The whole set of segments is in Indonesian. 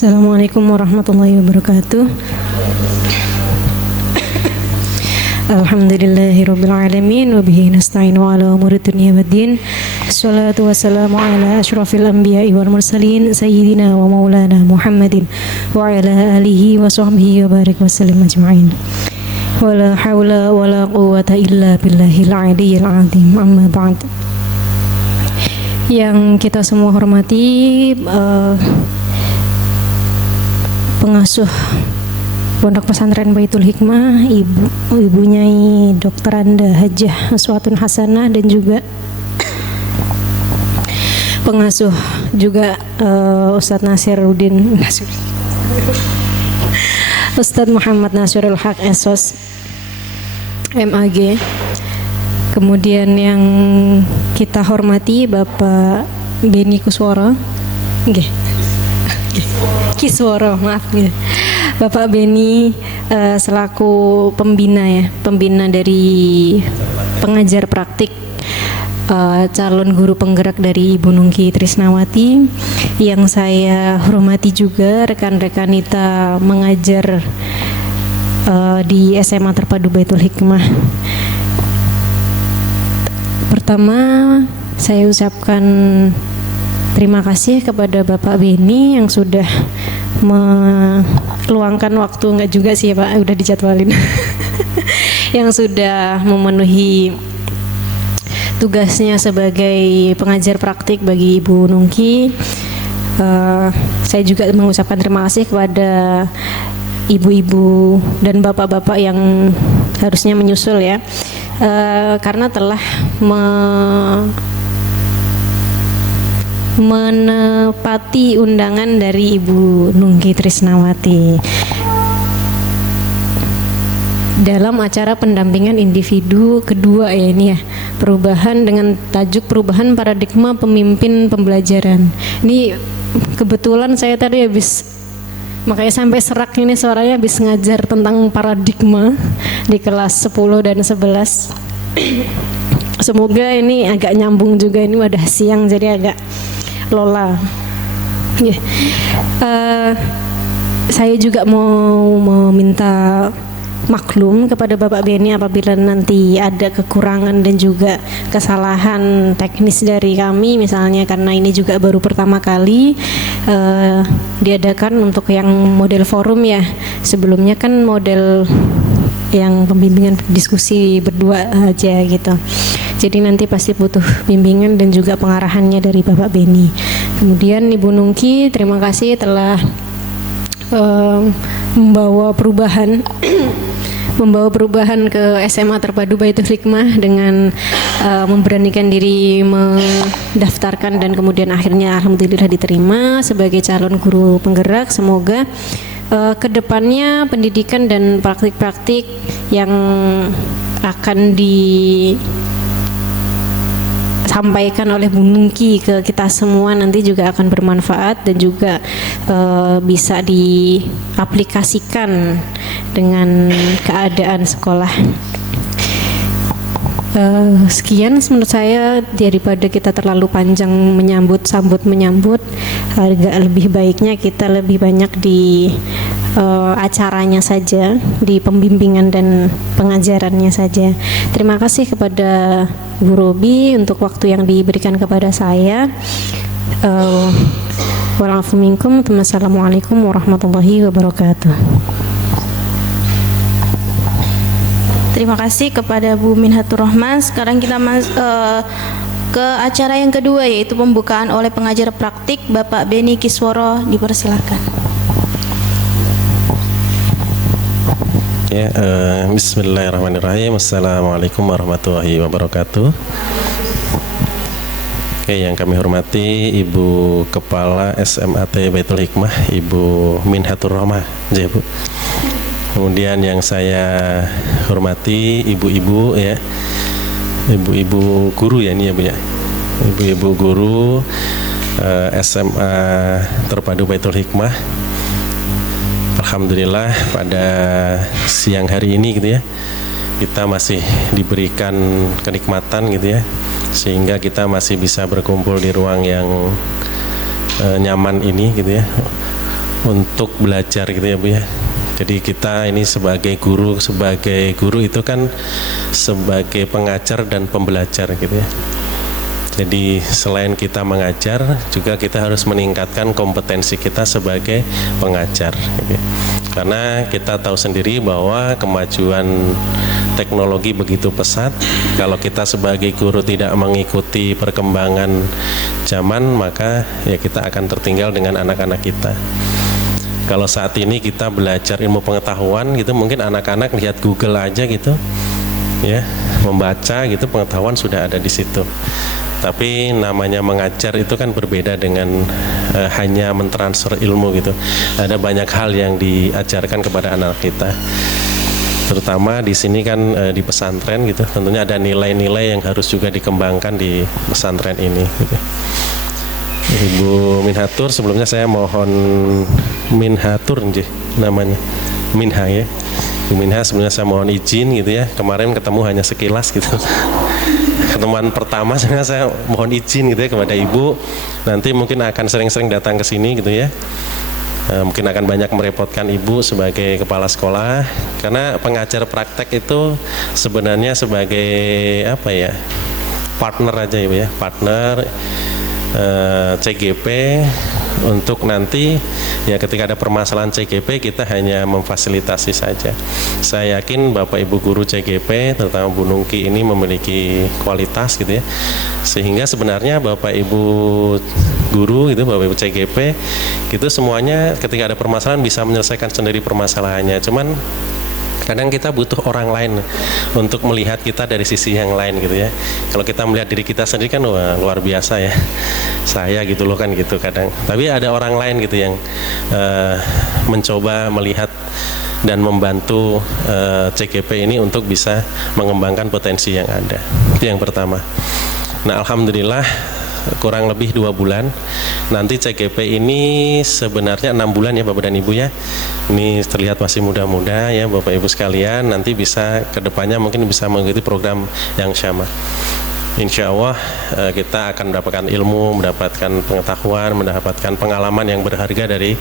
Assalamualaikum warahmatullahi wabarakatuh. Alhamdulillahirabbil alamin wa bihi nasta'inu ala umuri dunya waddin. Wassalatu wassalamu ala asyrafil anbiya'i wal mursalin sayyidina wa maulana Muhammadin wa ala alihi wa sahbihi wa barik wasallim ajma'in. Wala haula wala quwwata illa billahil aliyyil azim. Amma ba'd. Yang kita semua hormati pengasuh Pondok Pesantren Baitul Hikmah, Ibu Nyai Dr. Anda Hajah Uswatun Hasanah, dan juga pengasuh juga Ustadz Nasiruddin Ustadz Muhammad Nasirul Haq SOS MAG. Kemudian yang kita hormati Bapak Beni Kusworo, Kisworo, maaf ya. Bapak Beni selaku pembina dari pengajar praktik calon guru penggerak dari Ibu Nungki Trisnawati, yang saya hormati juga rekan-rekan kita mengajar di SMA Terpadu Baitul Hikmah. Pertama, saya ucapkan terima kasih kepada Bapak Beni yang sudah meluangkan waktu, enggak juga sih ya Pak, udah dijadwalin yang sudah memenuhi tugasnya sebagai pengajar praktik bagi Ibu Nungki. Saya juga mengucapkan terima kasih kepada ibu-ibu dan bapak-bapak yang harusnya menyusul ya, karena telah menepati undangan dari Ibu Nungki Trisnawati dalam acara pendampingan individu kedua ya ini ya, perubahan dengan tajuk perubahan paradigma pemimpin pembelajaran. Ini kebetulan saya tadi makanya sampai serak ini suaranya, habis ngajar tentang paradigma di kelas 10 dan 11. Semoga ini agak nyambung juga, ini udah siang jadi agak lola. Saya juga mau meminta maklum kepada Bapak Beni apabila nanti ada kekurangan dan juga kesalahan teknis dari kami, misalnya karena ini juga baru pertama kali diadakan untuk yang model forum ya. Sebelumnya kan model yang pembimbingan diskusi berdua aja gitu. Jadi nanti pasti butuh bimbingan dan juga pengarahannya dari Bapak Beni. Kemudian Ibu Nungki, terima kasih telah membawa perubahan ke SMA Terpadu Baitul Hikmah dengan memberanikan diri mendaftarkan dan kemudian akhirnya alhamdulillah diterima sebagai calon guru penggerak. Semoga kedepannya pendidikan dan praktik-praktik yang akan disampaikan oleh Bu Nungki ke kita semua nanti juga akan bermanfaat dan juga bisa diaplikasikan dengan keadaan sekolah. Sekian menurut saya, daripada kita terlalu panjang menyambut, agak lebih baiknya kita lebih banyak di acaranya saja, di pembimbingan dan pengajarannya saja. Terima kasih kepada Bu Robi untuk waktu yang diberikan kepada saya. Wassalamualaikum warahmatullahi wabarakatuh. Terima kasih kepada Bu Minhatur Rahman. Sekarang kita ke acara yang kedua, yaitu pembukaan oleh pengajar praktik Bapak Beni Kisworo. Dipersilakan. Ya, bismillahirrahmanirrahim. Assalamualaikum warahmatullahi wabarakatuh. Oke, yang kami hormati Ibu Kepala SMAT Baitul Hikmah, Ibu Minhatur Rahmah, Bu. Kemudian yang saya hormati ibu-ibu ya, ibu-ibu guru ya ini ya Bu ya, ibu-ibu guru SMA Terpadu Baitul Hikmah. Alhamdulillah pada siang hari ini gitu ya, kita masih diberikan kenikmatan gitu ya, sehingga kita masih bisa berkumpul di ruang yang nyaman ini gitu ya. untuk belajar gitu ya Bu ya. Jadi kita ini sebagai guru itu kan sebagai pengajar dan pembelajar gitu ya. Jadi selain kita mengajar, juga kita harus meningkatkan kompetensi kita sebagai pengajar gitu ya. Karena kita tahu sendiri bahwa kemajuan teknologi begitu pesat. Kalau kita sebagai guru tidak mengikuti perkembangan zaman, maka ya kita akan tertinggal dengan anak-anak kita. Kalau saat ini kita belajar ilmu pengetahuan gitu, mungkin anak-anak lihat Google aja gitu, ya, membaca gitu, pengetahuan sudah ada di situ. Tapi namanya mengajar itu kan berbeda dengan hanya mentransfer ilmu gitu. Ada banyak hal yang diajarkan kepada anak kita. Terutama di sini kan di pesantren gitu, tentunya ada nilai-nilai yang harus juga dikembangkan di pesantren ini gitu. Ibu Minhatur, sebelumnya saya mohon Minhatur namanya, Minha ya. Ibu Minha, sebelumnya saya mohon izin gitu ya. Kemarin ketemu hanya sekilas gitu. Pertemuan pertama saya mohon izin gitu ya kepada Ibu. Nanti mungkin akan sering-sering datang ke sini gitu ya. Mungkin akan banyak merepotkan Ibu sebagai kepala sekolah, karena pengajar praktek itu sebenarnya sebagai apa ya, partner aja Ibu ya, partner CGP untuk nanti ya ketika ada permasalahan CGP kita hanya memfasilitasi saja. Saya yakin Bapak Ibu guru CGP terutama Bu Nungki ini memiliki kualitas gitu ya, sehingga sebenarnya Bapak Ibu guru itu, Bapak Ibu CGP itu semuanya ketika ada permasalahan bisa menyelesaikan sendiri permasalahannya. Cuman kadang kita butuh orang lain untuk melihat kita dari sisi yang lain gitu ya. Kalau kita melihat diri kita sendiri kan wah, luar biasa ya, saya gitu loh kan gitu kadang. Tapi ada orang lain gitu yang mencoba melihat dan membantu CGP ini untuk bisa mengembangkan potensi yang ada. Itu yang pertama. Nah, alhamdulillah kurang lebih 2 bulan. Nanti CGP ini sebenarnya 6 bulan ya Bapak dan Ibu ya. Ini terlihat masih muda-muda ya Bapak Ibu sekalian. Nanti bisa kedepannya mungkin bisa mengikuti program yang sama. Insya Allah kita akan mendapatkan ilmu, mendapatkan pengetahuan, mendapatkan pengalaman yang berharga dari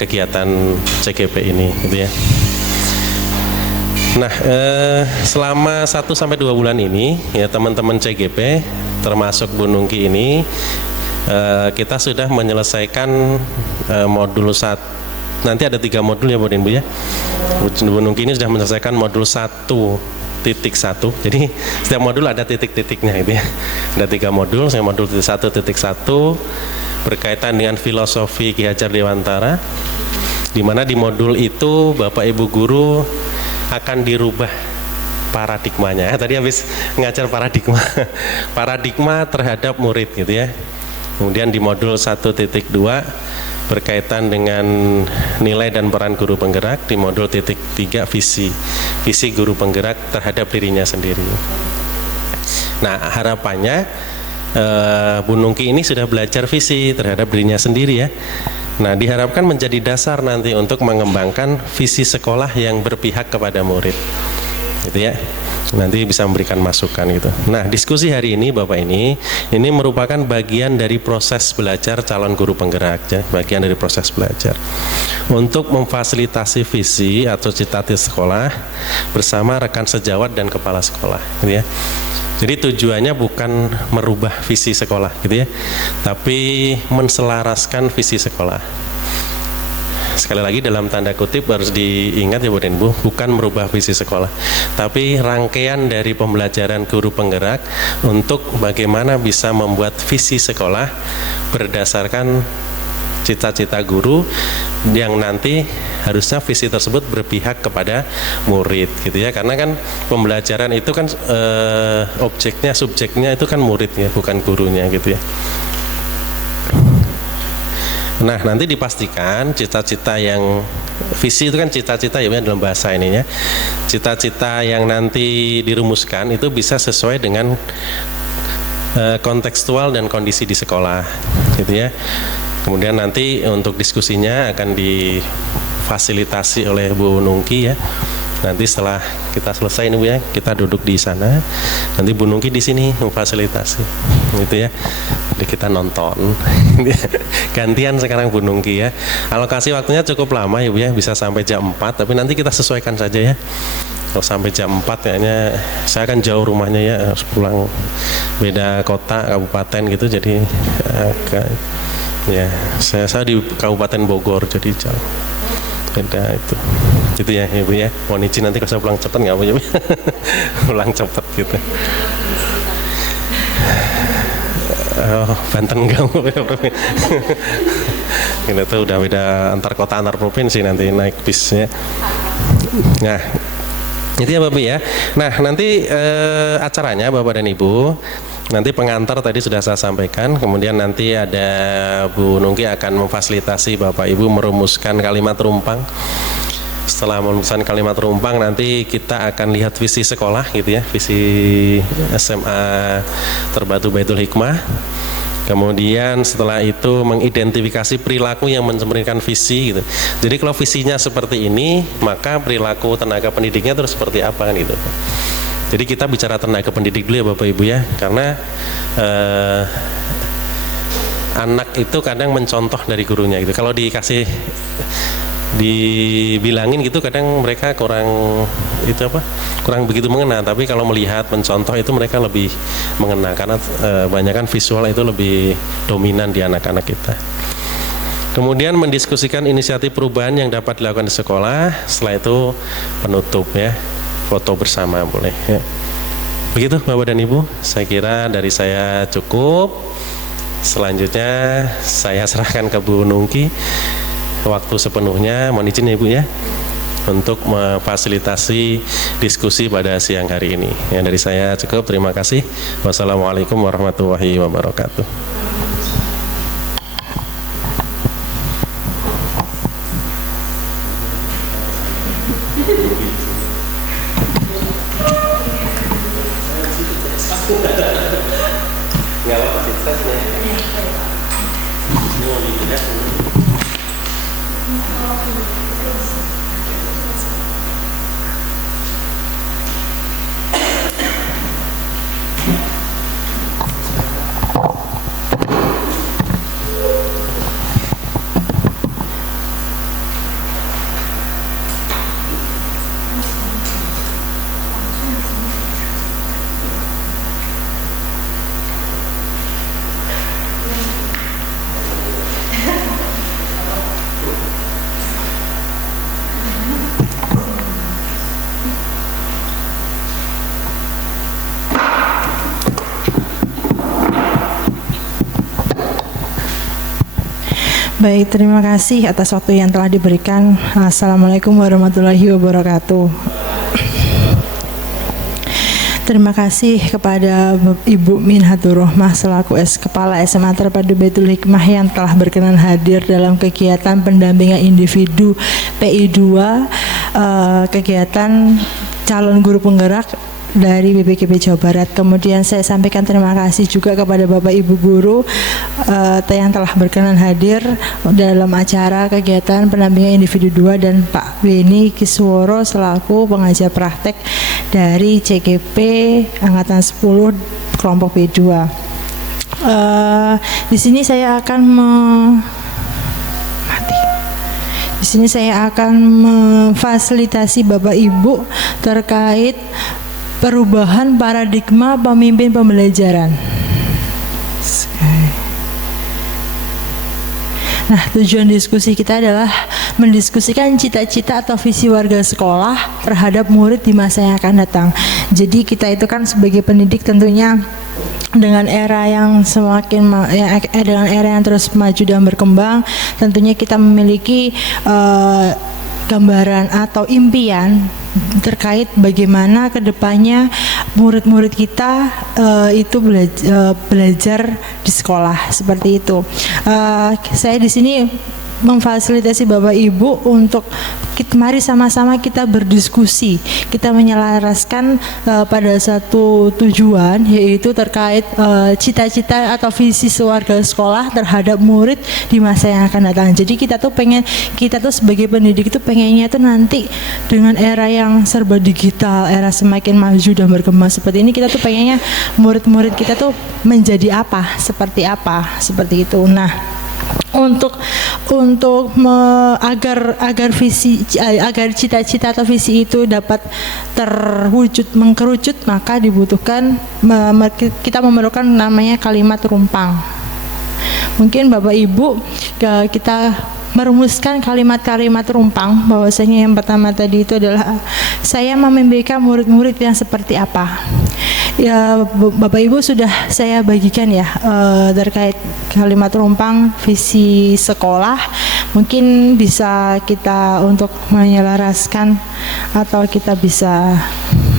kegiatan CGP ini gitu ya. Nah, selama 1-2 bulan ini ya teman-teman CGP termasuk Bu Nungki ini kita sudah menyelesaikan modul 1. Nanti ada 3 modul ya Bu ya. Bu Nungki ini sudah menyelesaikan modul 1.1. Jadi setiap modul ada titik-titiknya gitu ya. Ada 3 modul, saya modul 1.1 berkaitan dengan filosofi Ki Hajar Dewantara, di mana di modul itu Bapak Ibu guru akan dirubah paradigmanya. Tadi habis ngajar paradigma terhadap murid gitu ya. Kemudian di modul 1.2 berkaitan dengan nilai dan peran guru penggerak. Di modul 3 visi guru penggerak terhadap dirinya sendiri. Nah, harapannya Bu Nungki ini sudah belajar visi terhadap dirinya sendiri ya. Nah, diharapkan menjadi dasar nanti untuk mengembangkan visi sekolah yang berpihak kepada murid, gitu ya. Nanti bisa memberikan masukan gitu. Nah, diskusi hari ini Bapak ini merupakan bagian dari proses belajar calon guru penggerak ya, bagian dari proses belajar untuk memfasilitasi visi atau cita-cita sekolah bersama rekan sejawat dan kepala sekolah, gitu ya. Jadi tujuannya bukan merubah visi sekolah gitu ya, tapi menselaraskan visi sekolah. Sekali lagi dalam tanda kutip harus diingat ya Bu dan Ibu, bukan merubah visi sekolah, tapi rangkaian dari pembelajaran guru penggerak untuk bagaimana bisa membuat visi sekolah berdasarkan cita-cita guru yang nanti harusnya visi tersebut berpihak kepada murid gitu ya, karena kan pembelajaran itu kan objeknya, subjeknya itu kan murid ya, bukan gurunya gitu ya. Nah, nanti dipastikan cita-cita yang visi itu kan cita-cita ya dalam bahasa ininya, cita-cita yang nanti dirumuskan itu bisa sesuai dengan kontekstual dan kondisi di sekolah gitu ya. Kemudian nanti untuk diskusinya akan difasilitasi oleh Bu Nungki ya, Nanti setelah kita selesai nih Bu ya, kita duduk di sana. Nanti Bu Nungki di sini memfasilitasi, gitu ya. Jadi kita nonton. Gantian sekarang Bu Nungki ya. Alokasi waktunya cukup lama ya Bu ya, bisa sampai jam 4. Tapi nanti kita sesuaikan saja ya. Kalau sampai jam 4 kayaknya saya kan jauh rumahnya ya, harus pulang beda kota, kabupaten gitu. Jadi agak ya, saya di Kabupaten Bogor, jadi jauh. Beda itu. Gitu ya Ibu ya. Mohon izin nanti kalau saya pulang cepat nggak apa-apa. Pulang cepat gitu. Oh, Banten enggak. Ini tuh udah beda antar kota antar provinsi nanti naik bis ya. Nah, itu ya Bapak ya. Nah, nanti acaranya Bapak dan Ibu, nanti pengantar tadi sudah saya sampaikan, kemudian nanti ada Bu Nungki akan memfasilitasi Bapak Ibu merumuskan kalimat rumpang. Setelah merumuskan kalimat rumpang, nanti kita akan lihat visi sekolah gitu ya, visi SMA Terbatu Baitul Hikmah. Kemudian setelah itu mengidentifikasi perilaku yang mencerminkan visi gitu. Jadi kalau visinya seperti ini, maka perilaku tenaga pendidiknya terus seperti apa kan gitu. Jadi kita bicara tenaga pendidik dulu ya Bapak Ibu ya, karena anak itu kadang mencontoh dari gurunya gitu. Kalau dibilangin gitu kadang mereka kurang begitu mengena, tapi kalau melihat mencontoh itu mereka lebih mengena, karena banyak kan visual itu lebih dominan di anak-anak kita. Kemudian mendiskusikan inisiatif perubahan yang dapat dilakukan di sekolah. Setelah itu penutup ya, foto bersama boleh ya. Begitu Bapak dan Ibu, saya kira dari saya cukup. Selanjutnya saya serahkan ke Bu Nungki waktu sepenuhnya, mohon izin ya Ibu ya, untuk memfasilitasi diskusi pada siang hari ini. Yang dari saya cukup, terima kasih. Wassalamualaikum warahmatullahi wabarakatuh. Baik, terima kasih atas waktu yang telah diberikan. Assalamualaikum warahmatullahi wabarakatuh. Terima kasih kepada Ibu Minhatur Rohmah selaku Kepala SMA Terpadu Baitul Hikmah yang telah berkenan hadir dalam kegiatan pendampingan individu PI2, kegiatan calon guru penggerak dari BPKB Jawa Barat. Kemudian saya sampaikan terima kasih juga kepada Bapak Ibu guru yang telah berkenan hadir dalam acara kegiatan pendampingan individu 2 dan Pak Beni Kisworo selaku pengajar praktek dari CGP Angkatan 10 kelompok B2. Di sini saya akan memfasilitasi Bapak Ibu terkait perubahan paradigma pemimpin pembelajaran. Nah, tujuan diskusi kita adalah mendiskusikan cita-cita atau visi warga sekolah terhadap murid di masa yang akan datang. Jadi kita itu kan sebagai pendidik tentunya dengan era yang dengan era yang terus maju dan berkembang, tentunya kita memiliki gambaran atau impian terkait bagaimana kedepannya murid-murid kita itu belajar di sekolah seperti itu. Saya di sini memfasilitasi Bapak Ibu untuk mari sama-sama kita berdiskusi, kita menyelaraskan pada satu tujuan, yaitu terkait cita-cita atau visi sewarga sekolah terhadap murid di masa yang akan datang. Jadi kita tuh sebagai pendidik itu pengennya tuh nanti dengan era yang serba digital, era semakin maju dan berkembang seperti ini, kita tuh pengennya murid-murid kita tuh menjadi apa, seperti itu. Nah, agar cita-cita atau visi itu dapat mengkerucut, maka dibutuhkan kita memerlukan namanya kalimat rumpang. Mungkin Bapak Ibu kita merumuskan kalimat-kalimat rumpang, bahwasanya yang pertama tadi itu adalah saya memimpikan murid-murid yang seperti apa. Ya, Bapak Ibu sudah saya bagikan ya terkait kalimat rumpang visi sekolah. Mungkin bisa kita untuk menyelaraskan atau kita bisa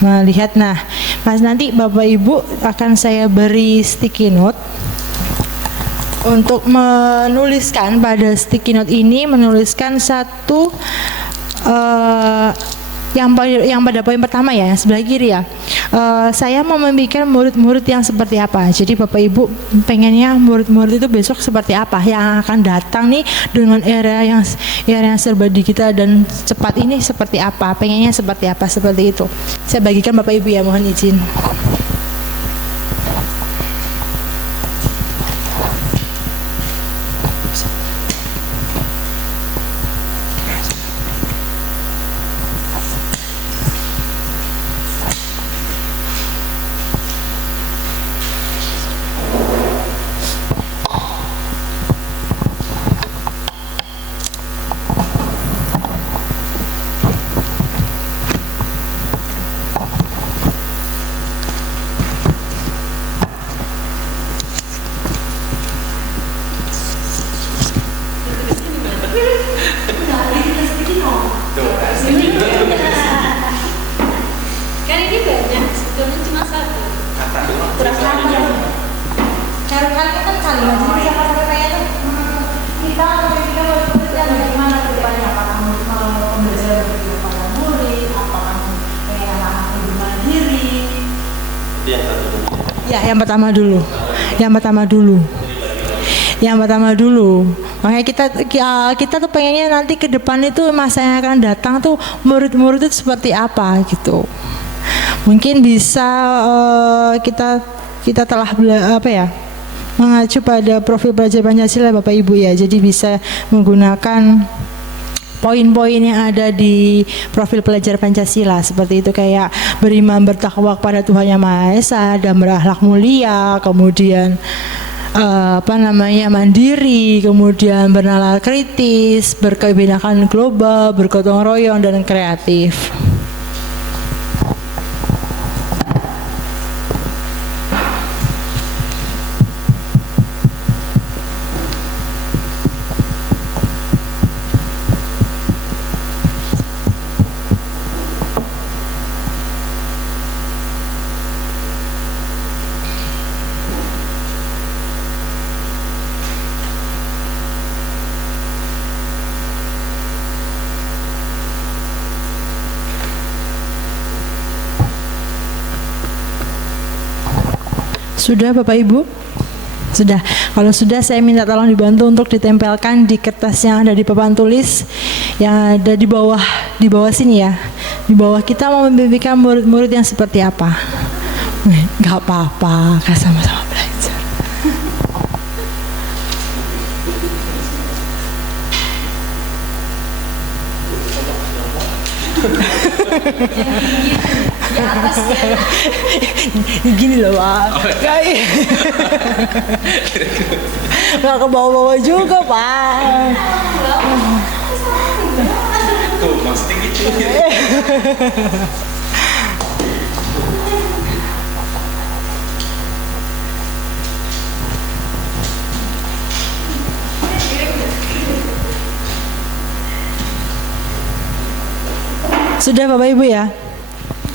melihat. Nah, nanti Bapak Ibu akan saya beri sticky note untuk menuliskan pada sticky note ini, menuliskan satu yang pada poin pertama ya, yang sebelah kiri ya, saya mau memikirkan murid-murid yang seperti apa. Jadi Bapak Ibu pengennya murid-murid itu besok seperti apa, yang akan datang nih dengan era yang serba digital dan cepat ini seperti apa, pengennya seperti apa, seperti itu. Saya bagikan Bapak Ibu ya, mohon izin. Yang pertama dulu. Makanya kita tuh pengennya nanti ke depan itu masa yang akan datang tuh murid-murid itu seperti apa gitu. Mungkin bisa kita telah mengacu pada profil pelajar Pancasila Bapak Ibu ya. Jadi bisa menggunakan poin-poin yang ada di profil pelajar Pancasila seperti itu, kayak beriman bertakwa kepada Tuhan Yang Maha Esa dan berakhlak mulia, kemudian mandiri, kemudian bernalar kritis, berkebinekaan global, bergotong royong dan kreatif. Sudah Bapak Ibu? Sudah. Kalau sudah, saya minta tolong dibantu untuk ditempelkan di kertas yang ada di papan tulis yang ada di bawah sini ya. Di bawah kita mau membimbingkan murid-murid yang seperti apa. Gak apa-apa, kan sama-sama belajar. Gini loh Pak. Nggak ke bawah-bawah juga Pak. Tuh maksudnya gitu. Sudah Bapak Ibu ya.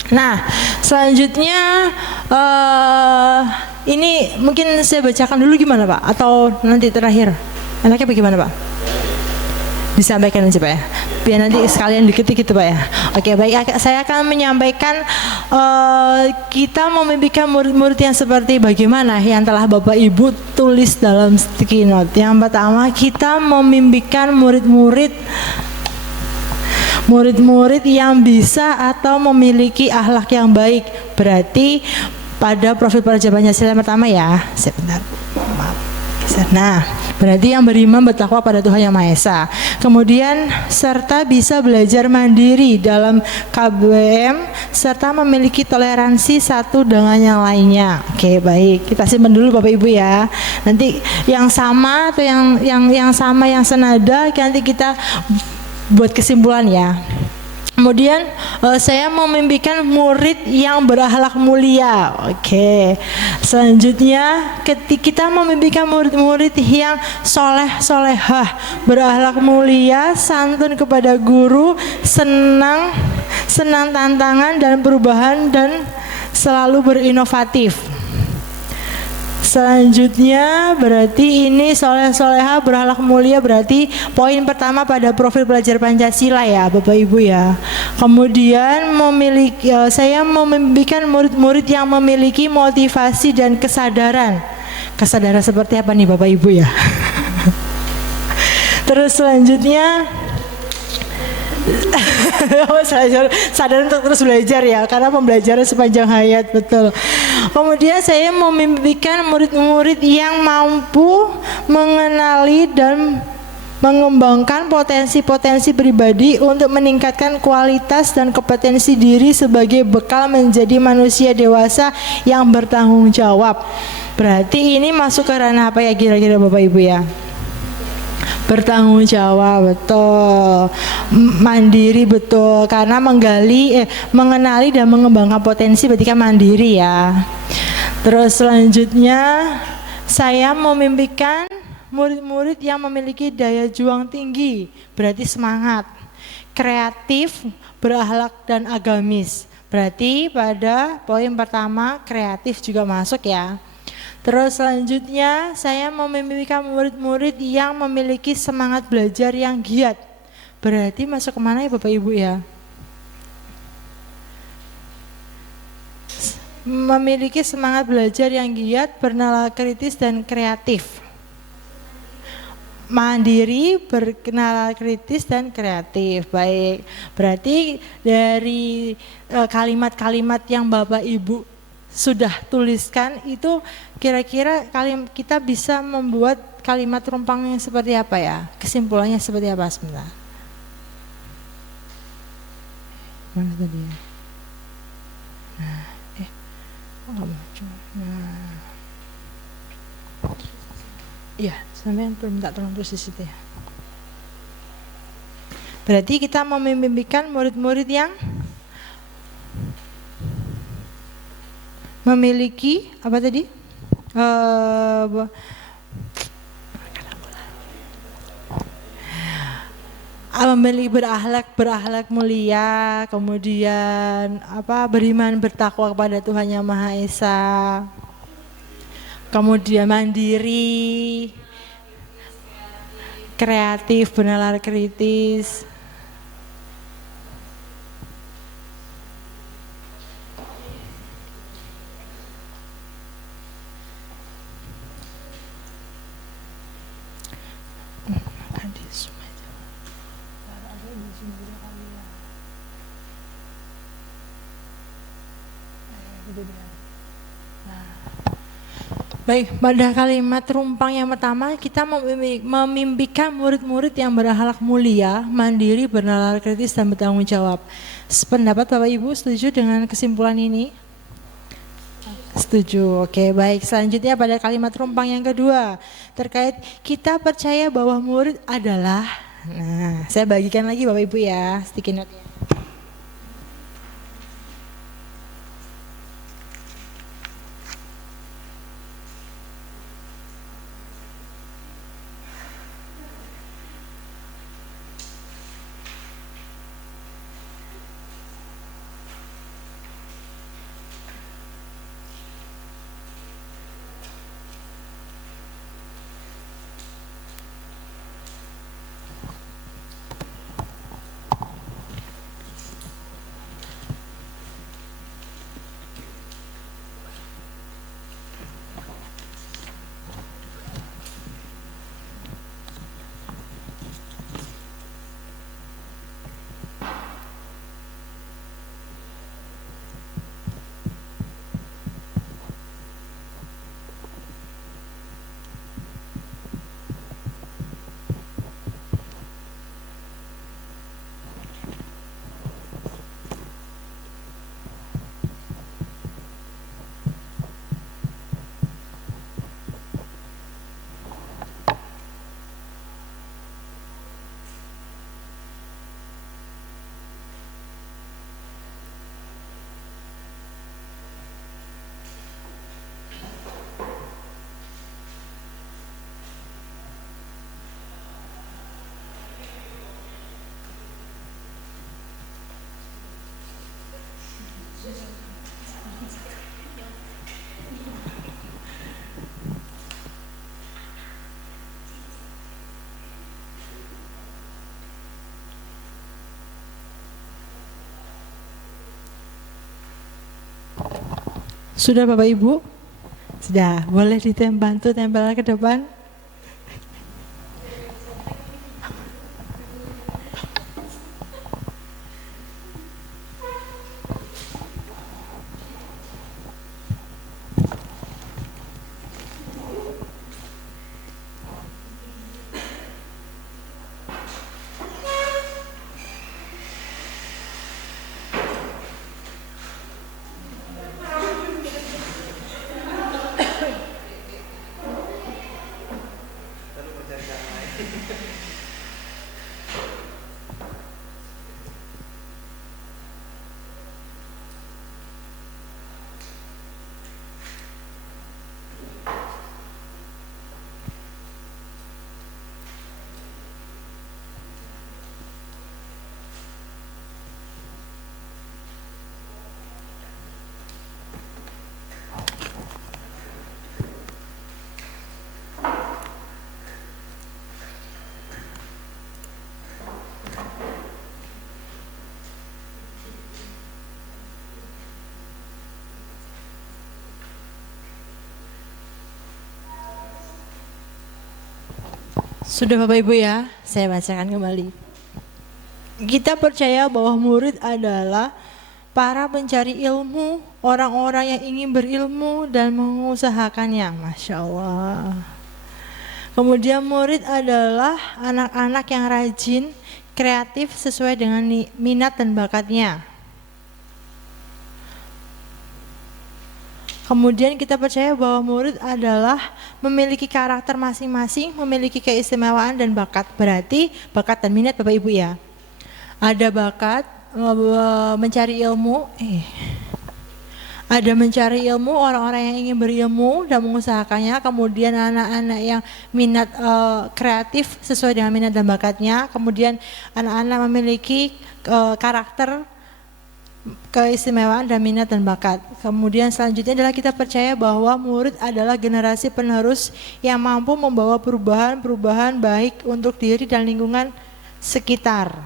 Nah, selanjutnya ini mungkin saya bacakan dulu gimana Pak? Atau nanti terakhir? Enaknya bagaimana Pak? Disampaikan aja Pak ya, biar nanti sekalian diketik gitu Pak ya. Oke baik, saya akan menyampaikan kita memimpikan murid-murid yang seperti bagaimana yang telah Bapak Ibu tulis dalam sticky note. Yang pertama, kita memimpikan murid-murid yang bisa atau memiliki akhlak yang baik. Berarti pada profil pelajar Pancasila yang pertama ya, sebentar, maaf. Nah, berarti yang beriman bertakwa pada Tuhan Yang Maha Esa. Kemudian serta bisa belajar mandiri dalam KBM serta memiliki toleransi satu dengan yang lainnya. Oke, baik. Kita simpan dulu Bapak Ibu ya. Nanti yang sama atau yang sama yang senada nanti kita buat kesimpulan ya. Kemudian saya memimpikan murid yang berakhlak mulia. Oke. Selanjutnya kita memimpikan murid-murid yang solehah, berakhlak mulia, santun kepada guru, senang tantangan dan perubahan dan selalu berinovatif. Selanjutnya berarti ini soleha berakhlak mulia, berarti poin pertama pada profil pelajar Pancasila ya Bapak Ibu ya. Kemudian saya memimpikan murid-murid yang memiliki motivasi dan kesadaran. Kesadaran seperti apa nih Bapak Ibu ya? Terus selanjutnya sadar untuk terus belajar ya, karena pembelajaran sepanjang hayat, betul. Kemudian saya memimpikan murid-murid yang mampu mengenali dan mengembangkan potensi-potensi pribadi untuk meningkatkan kualitas dan kompetensi diri sebagai bekal menjadi manusia dewasa yang bertanggung jawab. Berarti ini masuk ke ranah apa ya kira-kira Bapak Ibu ya? Bertanggung jawab, betul. Mandiri, betul. Karena mengenali dan mengembangkan potensi berarti kan mandiri ya. Terus selanjutnya saya memimpikan murid-murid yang memiliki daya juang tinggi, berarti semangat, kreatif, berakhlak dan agamis. Berarti pada poin pertama kreatif juga masuk ya. Terus selanjutnya saya memimpikan murid-murid yang memiliki semangat belajar yang giat. Berarti masuk kemana ya Bapak Ibu ya? Memiliki semangat belajar yang giat, bernalar kritis dan kreatif. Mandiri, bernalar kritis dan kreatif. Baik, berarti dari kalimat-kalimat yang Bapak Ibu sudah tuliskan itu kira-kira kita bisa membuat kalimat rumpang yang seperti apa ya? Kesimpulannya seperti apa sebentar? Mana tadi ya? Iya, sampai minta tolong terus di situ ya. Berarti kita memimpikan murid-murid yang memiliki apa tadi? Memiliki berakhlak mulia, kemudian beriman bertakwa kepada Tuhan Yang Maha Esa, kemudian mandiri, kreatif, bernalar kritis. Baik, pada kalimat rumpang yang pertama kita memimpikan murid-murid yang berakhlak mulia, mandiri, bernalar kritis dan bertanggung jawab. Sependapat Bapak Ibu setuju dengan kesimpulan ini? Setuju. Oke, baik. Selanjutnya pada kalimat rumpang yang kedua terkait kita percaya bahwa murid adalah. Nah, saya bagikan lagi Bapak Ibu ya, sticky note-nya. Sudah Bapak Ibu? Sudah, boleh bantu tempel ke depan. Sudah Bapak Ibu ya, saya bacakan kembali. Kita percaya bahwa murid adalah para pencari ilmu, orang-orang yang ingin berilmu dan mengusahakannya. Masya Allah. Kemudian murid adalah anak-anak yang rajin, kreatif sesuai dengan minat dan bakatnya. Kemudian kita percaya bahwa murid adalah memiliki karakter masing-masing, memiliki keistimewaan dan bakat. Berarti bakat dan minat Bapak Ibu ya. Ada bakat mencari ilmu, ada mencari ilmu, orang-orang yang ingin berilmu dan mengusahakannya. Kemudian anak-anak yang minat kreatif sesuai dengan minat dan bakatnya. Kemudian anak-anak memiliki karakter, keistimewaan dan minat dan bakat. Kemudian selanjutnya adalah kita percaya bahwa murid adalah generasi penerus yang mampu membawa perubahan baik untuk diri dan lingkungan sekitar.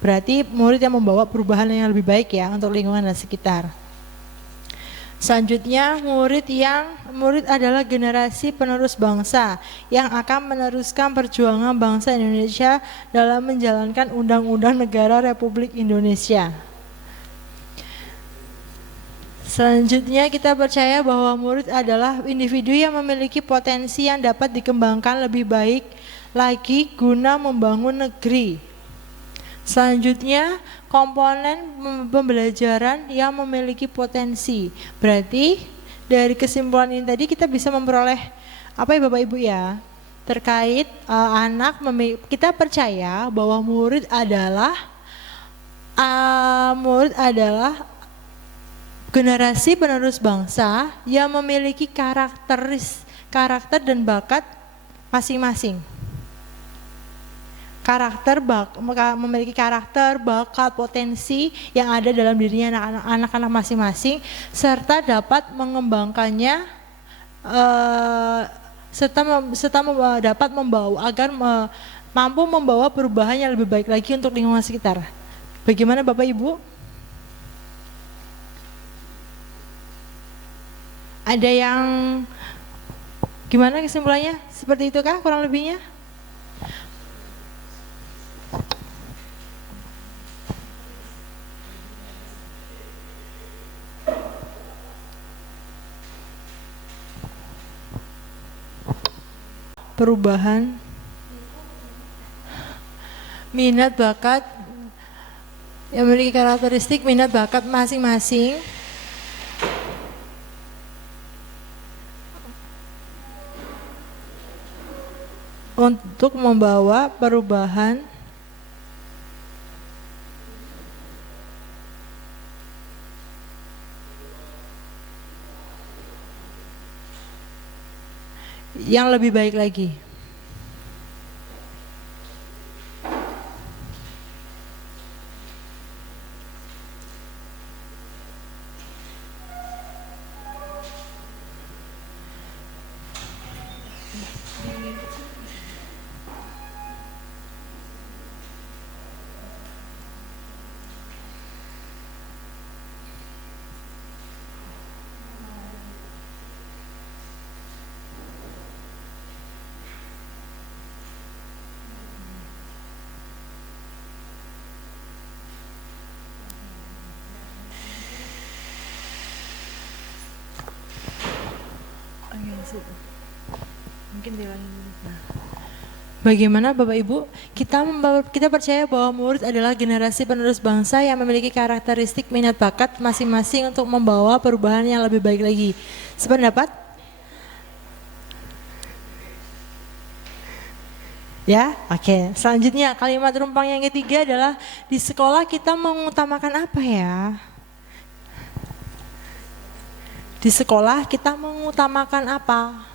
Berarti murid yang membawa perubahan yang lebih baik ya untuk lingkungan dan sekitar. Selanjutnya murid adalah generasi penerus bangsa yang akan meneruskan perjuangan bangsa Indonesia dalam menjalankan Undang-Undang Negara Republik Indonesia. Selanjutnya kita percaya bahwa murid adalah individu yang memiliki potensi yang dapat dikembangkan lebih baik lagi guna membangun negeri. Selanjutnya komponen pembelajaran yang memiliki potensi. Berarti dari kesimpulan ini tadi kita bisa memperoleh apa ya Bapak Ibu ya? Terkait kita percaya bahwa murid adalah generasi penerus bangsa yang memiliki karakter dan bakat masing-masing. Memiliki karakter, bakat, potensi yang ada dalam dirinya anak-anak masing-masing, serta dapat mengembangkannya, dapat mampu membawa perubahan yang lebih baik lagi untuk lingkungan sekitar. Bagaimana Bapak Ibu? Ada yang gimana kesimpulannya? Seperti itu kah kurang lebihnya? Perubahan minat bakat yang memiliki karakteristik minat bakat masing-masing untuk membawa perubahan yang lebih baik lagi. Mungkin diulangi dulu. Nah. Bagaimana Bapak Ibu? Kita percaya bahwa murid adalah generasi penerus bangsa yang memiliki karakteristik minat bakat masing-masing untuk membawa perubahan yang lebih baik lagi. Sependapat? Ya, oke. Selanjutnya kalimat rumpang yang ketiga adalah di sekolah kita mengutamakan apa ya? Di sekolah kita mengutamakan apa?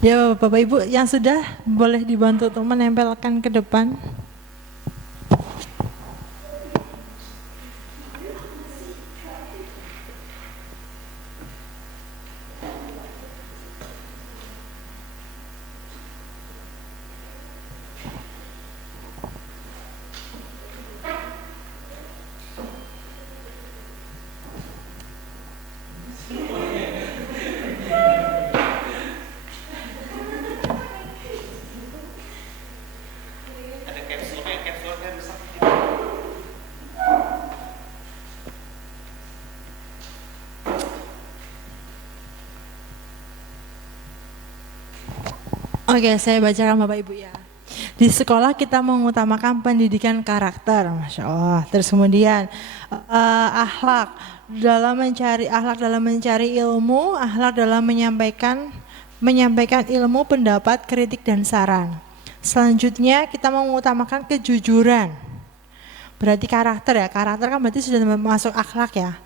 Ya Bapak Ibu yang sudah boleh dibantu untuk menempelkan ke depan. Ada capsule rusak. Oke, saya bacakan Bapak Ibu ya. Di sekolah kita mengutamakan pendidikan karakter, Masya Allah. Terus kemudian akhlak dalam mencari ilmu, akhlak dalam menyampaikan ilmu, pendapat, kritik dan saran. Selanjutnya kita mengutamakan kejujuran. Berarti karakter ya, karakter kan berarti sudah masuk akhlak ya.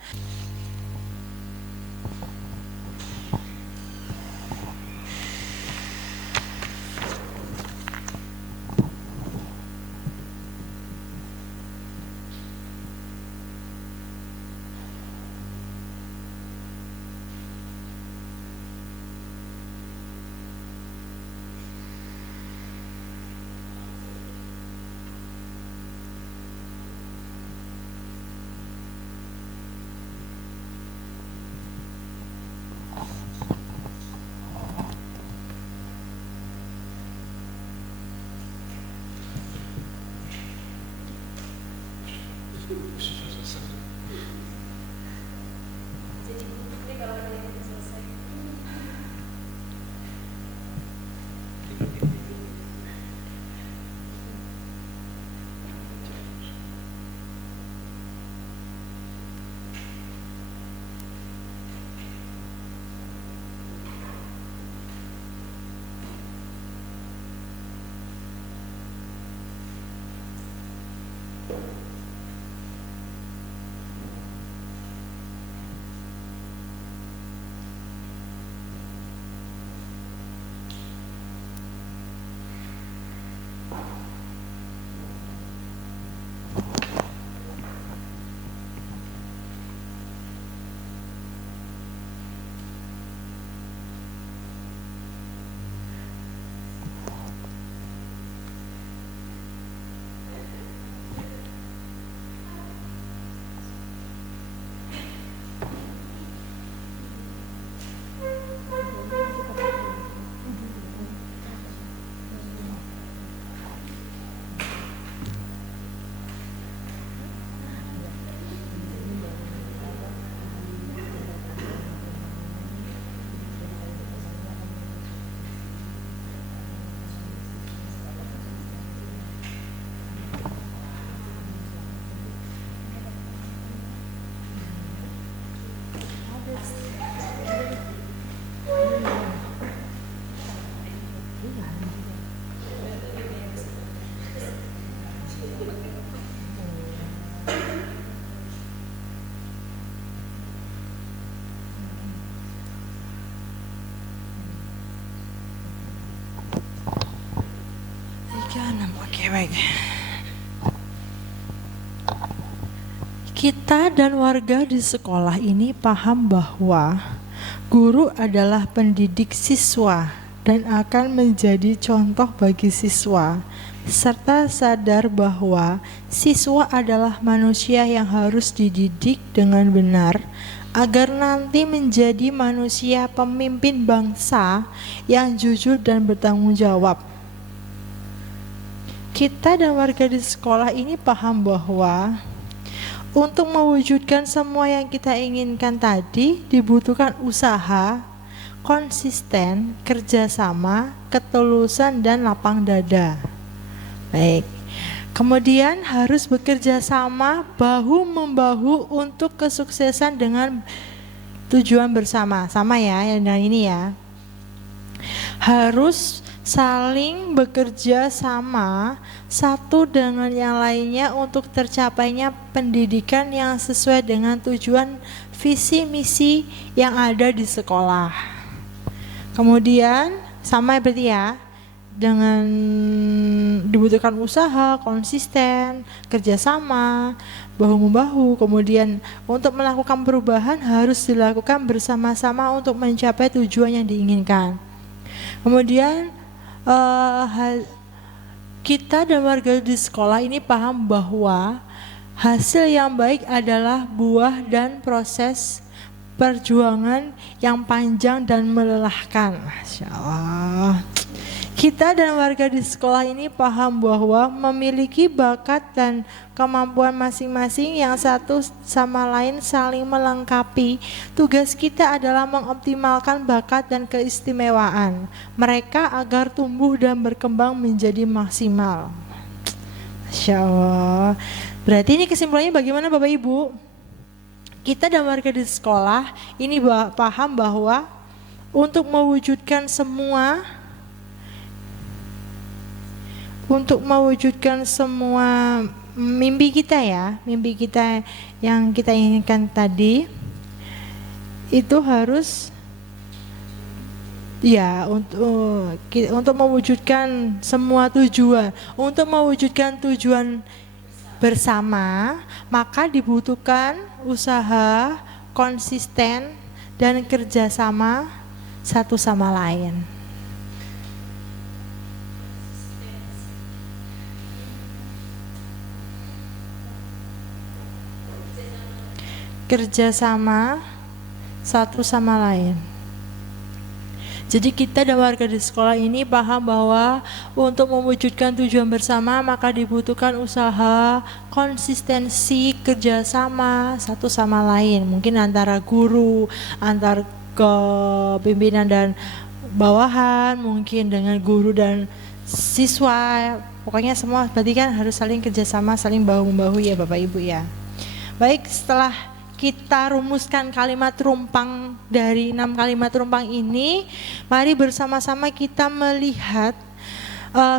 Oke, baik. Kita dan warga di sekolah ini paham bahwa guru adalah pendidik siswa dan akan menjadi contoh bagi siswa, serta sadar bahwa siswa adalah manusia yang harus dididik dengan benar agar nanti menjadi manusia pemimpin bangsa yang jujur dan bertanggung jawab. Kita dan warga di sekolah ini paham bahwa untuk mewujudkan semua yang kita inginkan tadi dibutuhkan usaha, konsisten, kerjasama, ketulusan, dan lapang dada. Baik, kemudian harus bekerja sama bahu-membahu untuk kesuksesan dengan tujuan bersama. Sama ya, yang ini ya. Harus saling bekerja sama satu dengan yang lainnya untuk tercapainya pendidikan yang sesuai dengan tujuan visi misi yang ada di sekolah. Kemudian sama berarti ya, dengan dibutuhkan usaha, konsisten, kerjasama, bahu-membahu. Kemudian untuk melakukan perubahan harus dilakukan bersama-sama untuk mencapai tujuan yang diinginkan. Kemudian kita dan warga di sekolah ini paham bahwa hasil yang baik adalah buah dan proses perjuangan yang panjang dan melelahkan. Masya Allah. Kita dan warga di sekolah ini paham bahwa memiliki bakat dan kemampuan masing-masing yang satu sama lain saling melengkapi. Tugas kita adalah mengoptimalkan bakat dan keistimewaan mereka agar tumbuh dan berkembang menjadi maksimal. Masya Allah. Berarti ini kesimpulannya bagaimana Bapak Ibu? Kita dan warga di sekolah ini paham bahwa untuk mewujudkan semua mimpi kita ya, mimpi kita yang kita inginkan tadi itu harus ya untuk mewujudkan semua tujuan, untuk mewujudkan tujuan bersama, maka dibutuhkan usaha, konsisten, dan kerjasama satu sama lain. Kerjasama satu sama lain. Jadi kita dan warga di sekolah ini paham bahwa untuk mewujudkan tujuan bersama maka dibutuhkan usaha, konsistensi, kerjasama satu sama lain. Mungkin antara guru, antar kepimpinan dan bawahan, mungkin dengan guru dan siswa. Pokoknya semua berarti kan harus saling kerjasama, saling bahu-membahu ya Bapak Ibu ya. Baik, setelah kita rumuskan kalimat rumpang dari 6 kalimat rumpang ini, mari bersama-sama kita melihat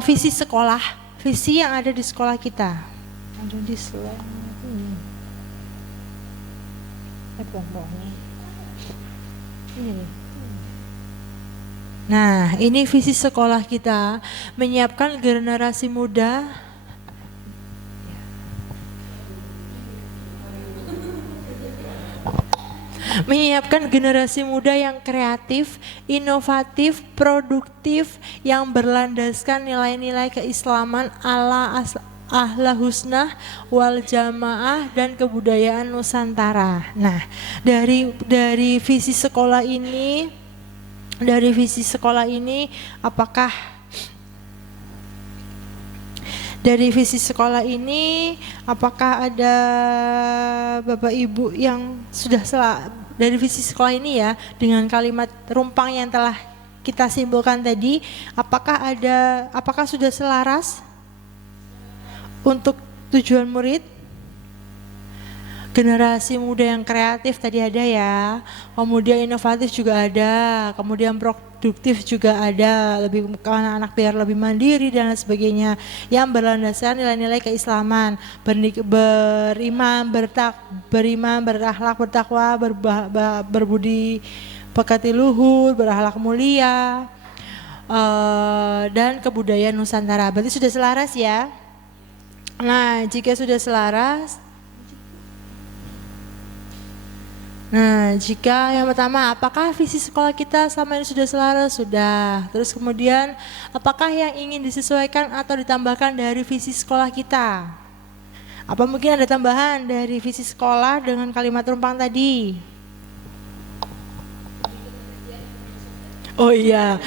visi sekolah, visi yang ada di sekolah kita. Ada di slide. Nah, ini visi sekolah kita, menyiapkan generasi muda yang kreatif, inovatif, produktif, yang berlandaskan nilai-nilai keislaman ala ahla husnah wal jamaah dan kebudayaan Nusantara. Nah, dari visi sekolah ini, apakah ada Bapak Ibu yang sudah dari visi sekolah ini ya, dengan kalimat rumpang yang telah kita simpulkan tadi, apakah sudah selaras untuk tujuan murid? Generasi muda yang kreatif tadi ada ya, kemudian inovatif juga ada, kemudian produktif juga ada, lebih ke anak-anak biar lebih mandiri dan lain sebagainya, yang berlandaskan nilai-nilai keislaman, beriman, berakhlak, bertakwa, berbudi pekerti luhur, berakhlak mulia, dan kebudayaan Nusantara. Berarti sudah selaras ya? Nah, jika sudah selaras, jika yang pertama, apakah visi sekolah kita selama ini sudah selaras? Sudah. Terus kemudian, apakah yang ingin disesuaikan atau ditambahkan dari visi sekolah kita? Apa mungkin ada tambahan dari visi sekolah dengan kalimat rumpang tadi? Oh iya,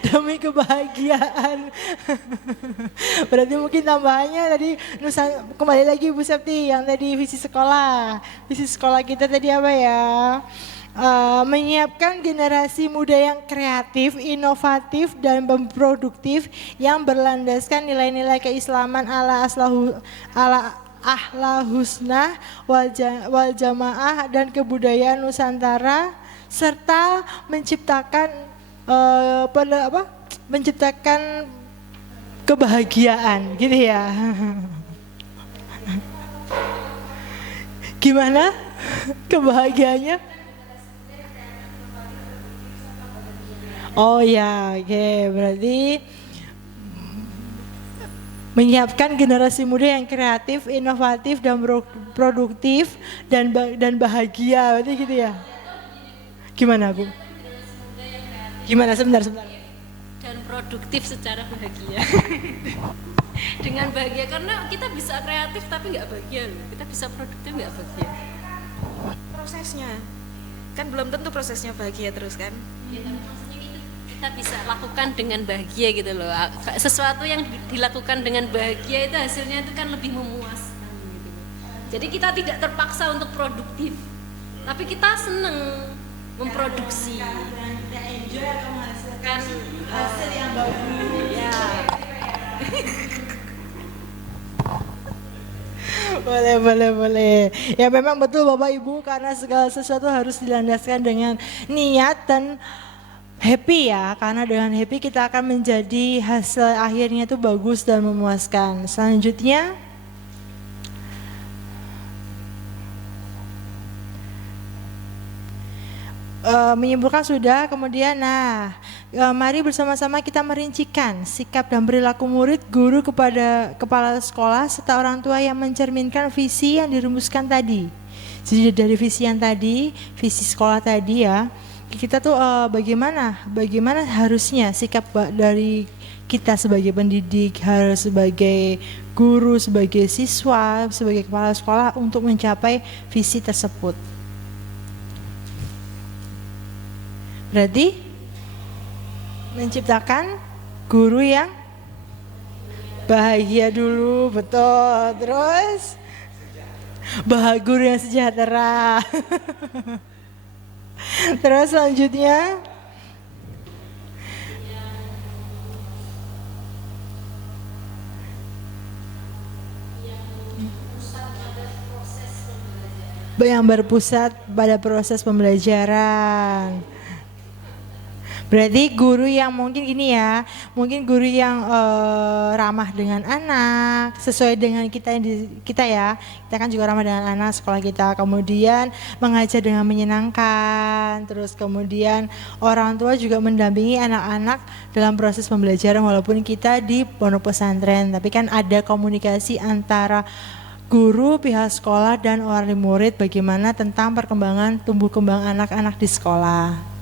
demi kebahagiaan. Berarti mungkin tambahannya tadi kembali lagi Bu Septi yang tadi visi sekolah. Visi sekolah kita tadi apa ya? Menyiapkan generasi muda yang kreatif, inovatif dan produktif yang berlandaskan nilai-nilai keislaman ala akhlak husna wal jamaah dan kebudayaan Nusantara, serta menciptakan menciptakan kebahagiaan gitu ya. Gimana kebahagiaannya? Oh ya, oke. Berarti menyiapkan generasi muda yang kreatif, inovatif dan produktif dan bahagia, berarti gitu ya. Gimana Bu? Gimana sebentar. Dan produktif secara bahagia. Dengan bahagia, karena kita bisa kreatif tapi nggak bahagia loh. Kita bisa produktif nggak bahagia. Prosesnya kan belum tentu prosesnya bahagia terus kan. Ya, tapi maksudnya itu kita bisa lakukan dengan bahagia gitu loh. Sesuatu yang dilakukan dengan bahagia itu hasilnya itu kan lebih memuaskan gitu loh. Jadi kita tidak terpaksa untuk produktif, tapi kita seneng memproduksi. Kita enjoy atau menghasilkan hasil yang bagus. Ya. Boleh. Ya memang betul Bapak Ibu, karena segala sesuatu harus dilandaskan dengan niat dan happy ya. Karena dengan happy kita akan menjadi hasil akhirnya itu bagus dan memuaskan. Selanjutnya, menyimpulkan sudah. Kemudian mari bersama-sama kita merincikan sikap dan perilaku murid, guru kepada kepala sekolah serta orang tua yang mencerminkan visi yang dirumuskan tadi. Jadi dari visi yang tadi, visi sekolah tadi ya, kita tuh bagaimana harusnya sikap dari kita sebagai pendidik, harus sebagai guru, sebagai siswa, sebagai kepala sekolah untuk mencapai visi tersebut. Berarti menciptakan guru yang bahagia dulu, betul. Terus guru yang sejahtera. Terus selanjutnya yang berpusat pada proses pembelajaran. Berarti guru yang mungkin ini ya, mungkin guru yang ramah dengan anak, sesuai dengan kita ya. Kita kan juga ramah dengan anak sekolah kita. Kemudian mengajar dengan menyenangkan. Terus kemudian orang tua juga mendampingi anak-anak dalam proses pembelajaran walaupun kita di pondok pesantren. Tapi kan ada komunikasi antara guru, pihak sekolah dan wali murid bagaimana tentang perkembangan tumbuh kembang anak-anak di sekolah.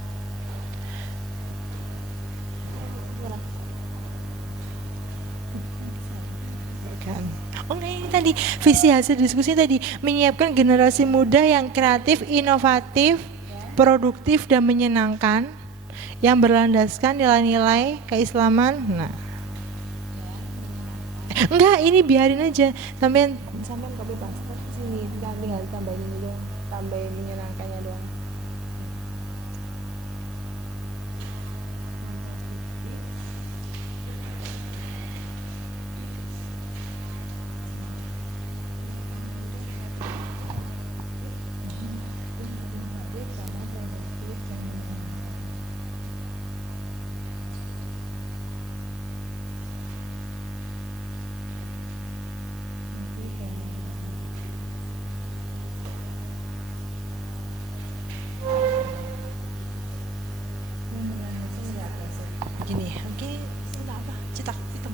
Tadi visi hasil diskusi tadi menyiapkan generasi muda yang kreatif, inovatif, produktif dan menyenangkan yang berlandaskan nilai-nilai keislaman. Nah, enggak, ini biarin aja. Sampai copy paste sini, tinggal tambahin dulu, tambahin menyenangkannya doang. begini. Oke, enggak apa, cetak hitam.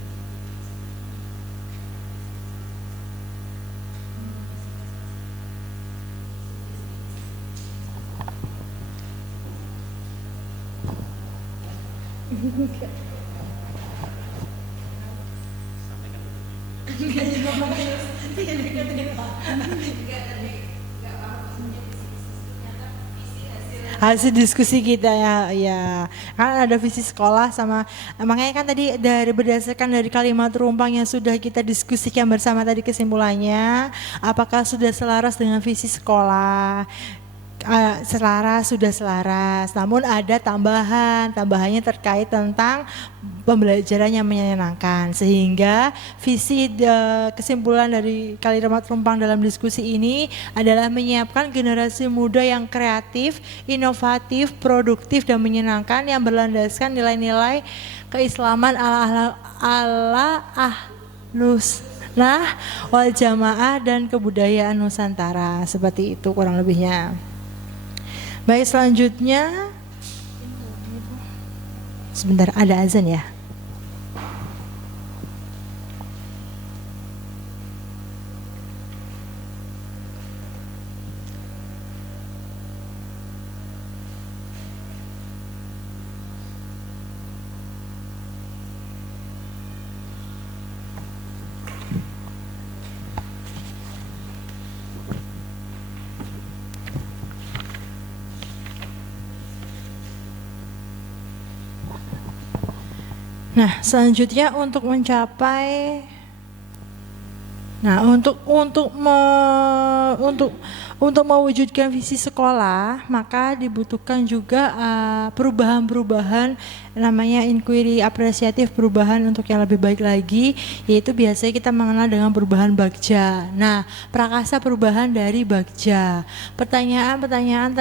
Hasil diskusi kita ya, ya kan ada visi sekolah sama makanya kan tadi dari berdasarkan dari kalimat rumpang yang sudah kita diskusikan bersama tadi kesimpulannya, apakah sudah selaras dengan visi sekolah? Selaras, sudah selaras, namun ada tambahannya terkait tentang pembelajaran yang menyenangkan, sehingga visi kesimpulan dari kalimat rumpang dalam diskusi ini adalah menyiapkan generasi muda yang kreatif, inovatif, produktif dan menyenangkan yang berlandaskan nilai-nilai keislaman ala ahlus nah wal jamaah dan kebudayaan Nusantara. Seperti itu kurang lebihnya. Baik, selanjutnya sebentar, ada azan ya. Nah, selanjutnya untuk mencapai untuk mewujudkan visi sekolah, maka dibutuhkan juga perubahan-perubahan, namanya inquiry apresiatif, perubahan untuk yang lebih baik lagi, yaitu biasanya kita mengenal dengan perubahan Bagja. Nah, prakasa perubahan dari Bagja. Pertanyaan-pertanyaan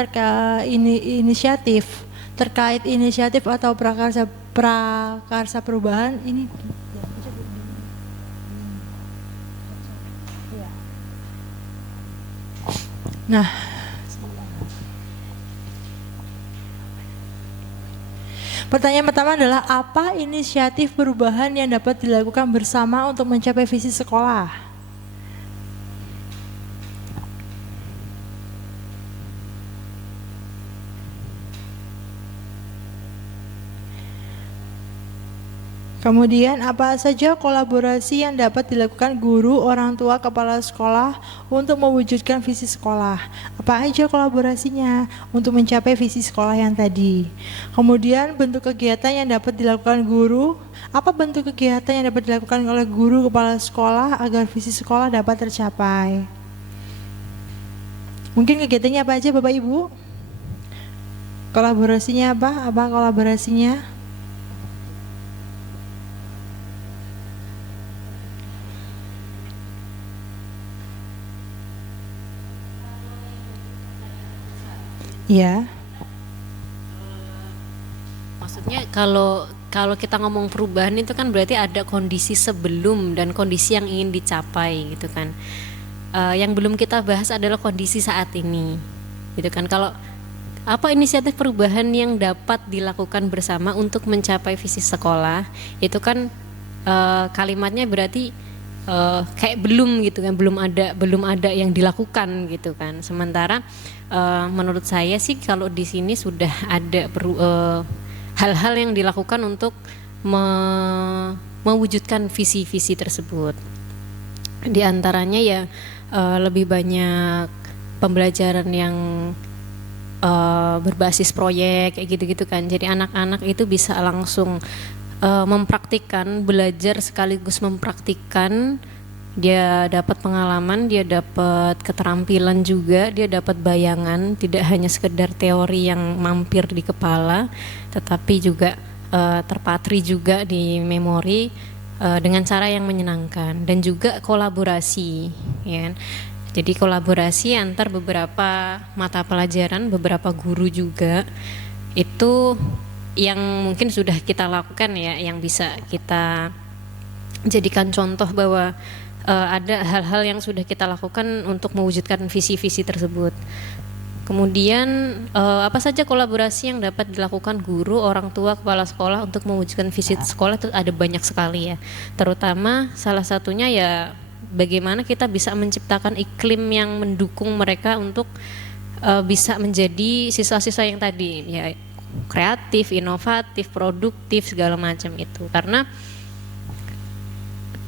terkait inisiatif atau prakarsa perubahan ini. Nah, pertanyaan pertama adalah apa inisiatif perubahan yang dapat dilakukan bersama untuk mencapai visi sekolah? Kemudian apa saja kolaborasi yang dapat dilakukan guru, orang tua, kepala sekolah untuk mewujudkan visi sekolah? Apa aja kolaborasinya untuk mencapai visi sekolah yang tadi? Kemudian bentuk kegiatan yang dapat dilakukan guru, apa bentuk kegiatan yang dapat dilakukan oleh guru, kepala sekolah agar visi sekolah dapat tercapai? Mungkin kegiatannya apa aja Bapak Ibu? Kolaborasinya apa? Apa kolaborasinya? Ya. Maksudnya kalau kita ngomong perubahan itu kan berarti ada kondisi sebelum dan kondisi yang ingin dicapai gitu kan. Yang belum kita bahas adalah kondisi saat ini gitu kan. Kalau apa inisiatif perubahan yang dapat dilakukan bersama untuk mencapai visi sekolah, itu kan kalimatnya berarti kayak belum gitu kan, belum ada yang dilakukan gitu kan. Sementara menurut saya sih kalau di sini sudah ada hal-hal yang dilakukan untuk mewujudkan visi-visi tersebut. Di antaranya ya lebih banyak pembelajaran yang berbasis proyek kayak gitu-gitu kan. Jadi anak-anak itu bisa langsung mempraktikkan, belajar sekaligus mempraktikkan. Dia dapat pengalaman, dia dapat keterampilan juga, dia dapat bayangan, tidak hanya sekedar teori yang mampir di kepala, tetapi juga terpatri juga di memori dengan cara yang menyenangkan, dan juga kolaborasi ya. Jadi kolaborasi antar beberapa mata pelajaran, beberapa guru juga, itu yang mungkin sudah kita lakukan ya, yang bisa kita jadikan contoh bahwa ada hal-hal yang sudah kita lakukan untuk mewujudkan visi-visi tersebut. Kemudian apa saja kolaborasi yang dapat dilakukan guru, orang tua, kepala sekolah untuk mewujudkan visi sekolah itu ada banyak sekali ya. Terutama salah satunya ya bagaimana kita bisa menciptakan iklim yang mendukung mereka untuk bisa menjadi siswa-siswa yang tadi ya kreatif, inovatif, produktif segala macam itu. Karena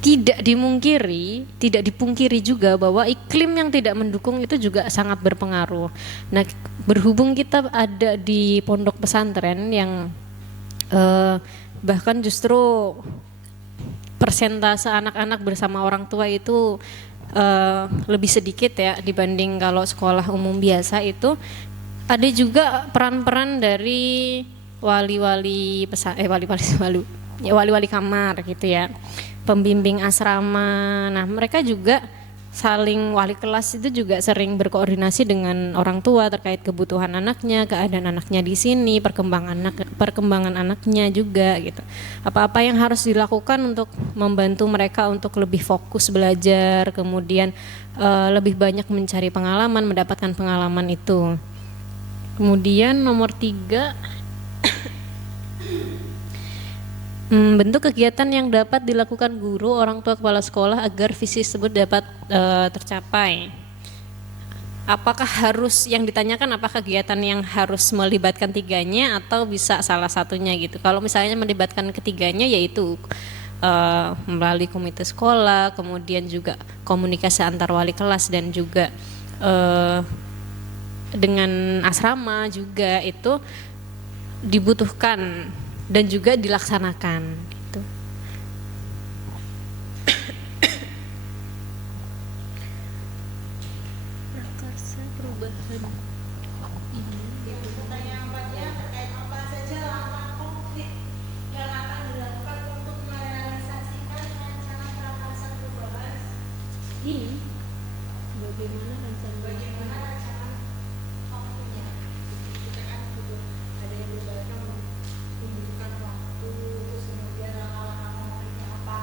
tidak dipungkiri juga bahwa iklim yang tidak mendukung itu juga sangat berpengaruh. Nah, berhubung kita ada di pondok pesantren yang bahkan justru persentase anak-anak bersama orang tua itu lebih sedikit ya dibanding kalau sekolah umum biasa itu, ada juga peran-peran dari wali-wali kamar gitu ya, pembimbing asrama. Nah, mereka juga saling, wali kelas itu juga sering berkoordinasi dengan orang tua terkait kebutuhan anaknya, keadaan anaknya di sini, perkembangan anaknya juga gitu. Apa-apa yang harus dilakukan untuk membantu mereka untuk lebih fokus belajar, kemudian lebih banyak mencari pengalaman, mendapatkan pengalaman itu. Kemudian nomor 3, bentuk kegiatan yang dapat dilakukan guru, orang tua, kepala sekolah agar visi tersebut dapat tercapai. Apakah harus, yang ditanyakan apakah kegiatan yang harus melibatkan tiganya atau bisa salah satunya gitu. Kalau misalnya melibatkan ketiganya yaitu melalui komite sekolah, kemudian juga komunikasi antar wali kelas dan juga dengan asrama juga itu dibutuhkan dan juga dilaksanakan gitu. Prakarsa perubahan ini Pertanyaannya terkait apa saja langkah konkret yang akan dilakukan untuk merealisasikan rancangan prakarsa perubahan ini bagaimana rancangan waktunya. Kita kan butuh ada yang berbagai membutuhkan waktu, terus kemudian langkah-langkah konkretnya apa.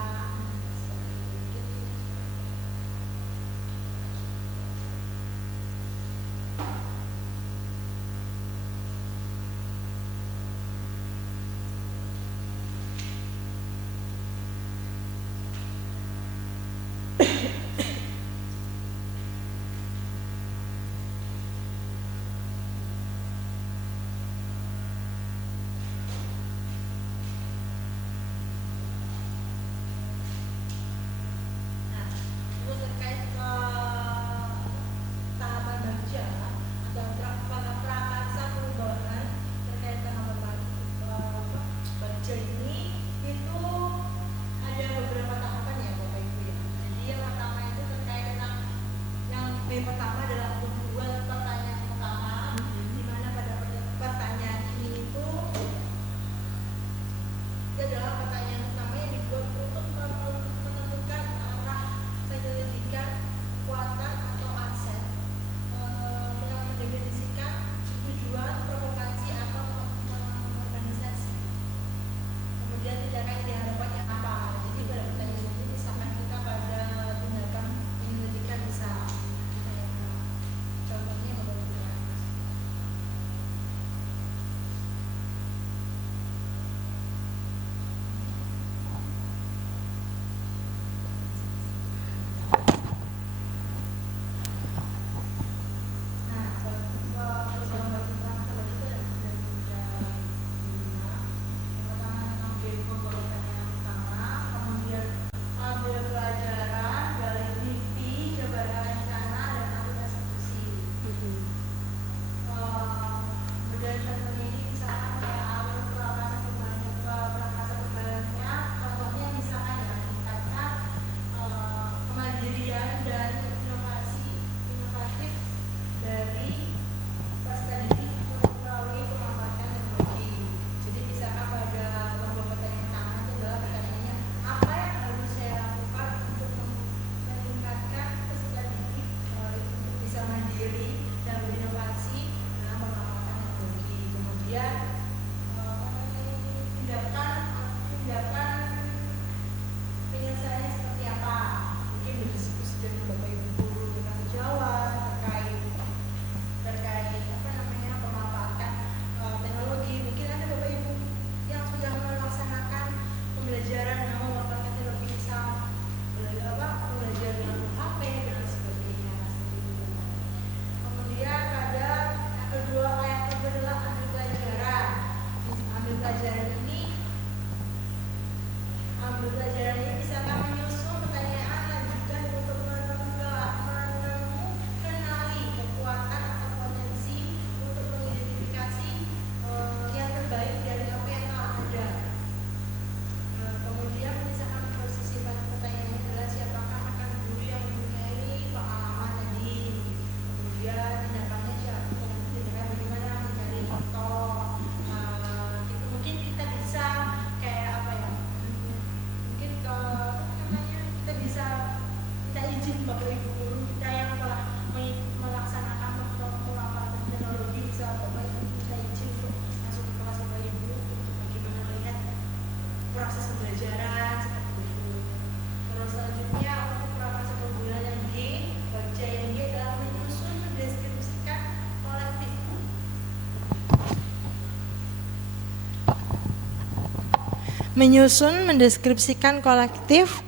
menyusun, mendeskripsikan kolektif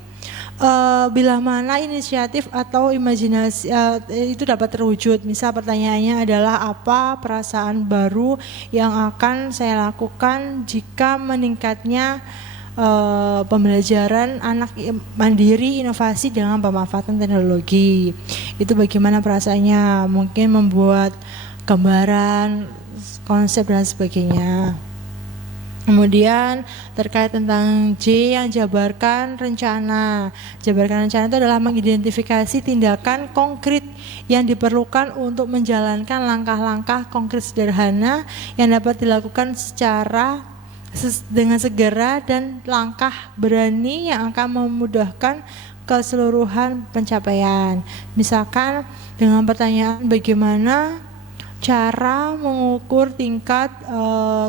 bila mana inisiatif atau imajinasi itu dapat terwujud. Misal pertanyaannya adalah apa perasaan baru yang akan saya lakukan jika meningkatnya pembelajaran anak mandiri inovasi dengan pemanfaatan teknologi. Itu bagaimana perasaannya, mungkin membuat gambaran, konsep dan sebagainya. Kemudian terkait tentang J yang jabarkan rencana. Jabarkan rencana itu adalah mengidentifikasi tindakan konkret yang diperlukan untuk menjalankan langkah-langkah konkret sederhana yang dapat dilakukan dengan segera dan langkah berani yang akan memudahkan keseluruhan pencapaian. Misalkan dengan pertanyaan bagaimana cara mengukur tingkat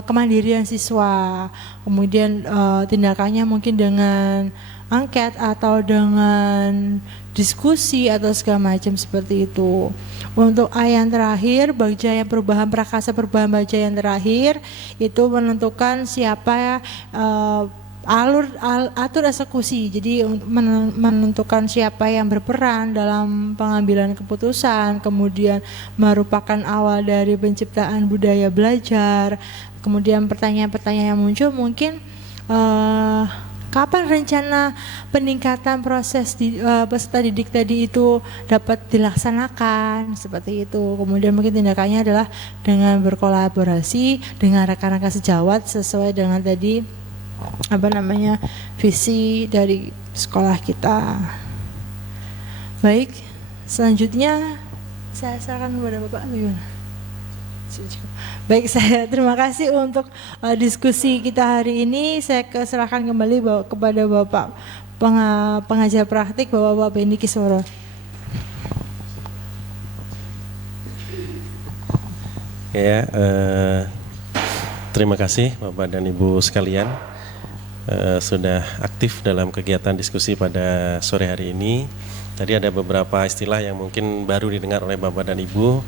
kemandirian siswa, kemudian tindakannya mungkin dengan angket atau dengan diskusi atau segala macam seperti itu. Untuk A yang terakhir, bagja yang perubahan prakarsa perubahan bagja yang terakhir itu menentukan siapa atur eksekusi. Jadi menentukan siapa yang berperan dalam pengambilan keputusan, kemudian merupakan awal dari penciptaan budaya belajar. Kemudian pertanyaan-pertanyaan yang muncul mungkin kapan rencana peningkatan proses peserta didik tadi itu dapat dilaksanakan, seperti itu. Kemudian mungkin tindakannya adalah dengan berkolaborasi dengan rekan-rekan sejawat sesuai dengan tadi visi dari sekolah kita. Baik, selanjutnya saya serahkan kepada Bapak. Baik, saya terima kasih untuk diskusi kita hari ini. Saya serahkan kembali kepada Bapak pengajar praktik, Bapak Beni Kisworo. Ya, terima kasih Bapak dan Ibu sekalian sudah aktif dalam kegiatan diskusi pada sore hari ini. Tadi ada beberapa istilah yang mungkin baru didengar oleh Bapak dan Ibu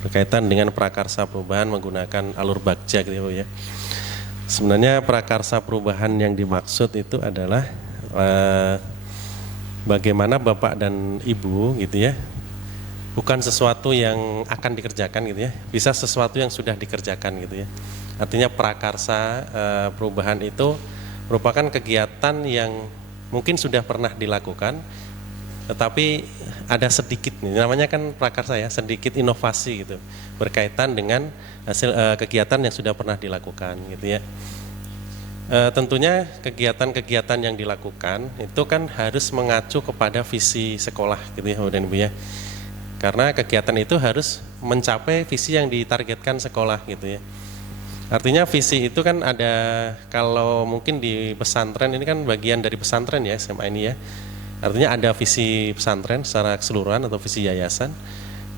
berkaitan dengan prakarsa perubahan menggunakan alur bagja gitu ya. Sebenarnya prakarsa perubahan yang dimaksud itu adalah bagaimana Bapak dan Ibu gitu ya, bukan sesuatu yang akan dikerjakan gitu ya, bisa sesuatu yang sudah dikerjakan gitu ya. Artinya prakarsa perubahan itu merupakan kegiatan yang mungkin sudah pernah dilakukan, tetapi ada sedikit nih, namanya kan prakarsa ya, sedikit inovasi gitu, berkaitan dengan hasil kegiatan yang sudah pernah dilakukan gitu ya. Tentunya kegiatan-kegiatan yang dilakukan itu kan harus mengacu kepada visi sekolah gitu ya Bapak dan Ibu ya. Karena kegiatan itu harus mencapai visi yang ditargetkan sekolah gitu ya. Artinya visi itu kan ada, kalau mungkin di pesantren ini kan bagian dari pesantren ya SMA ini ya. Artinya ada visi pesantren secara keseluruhan atau visi yayasan.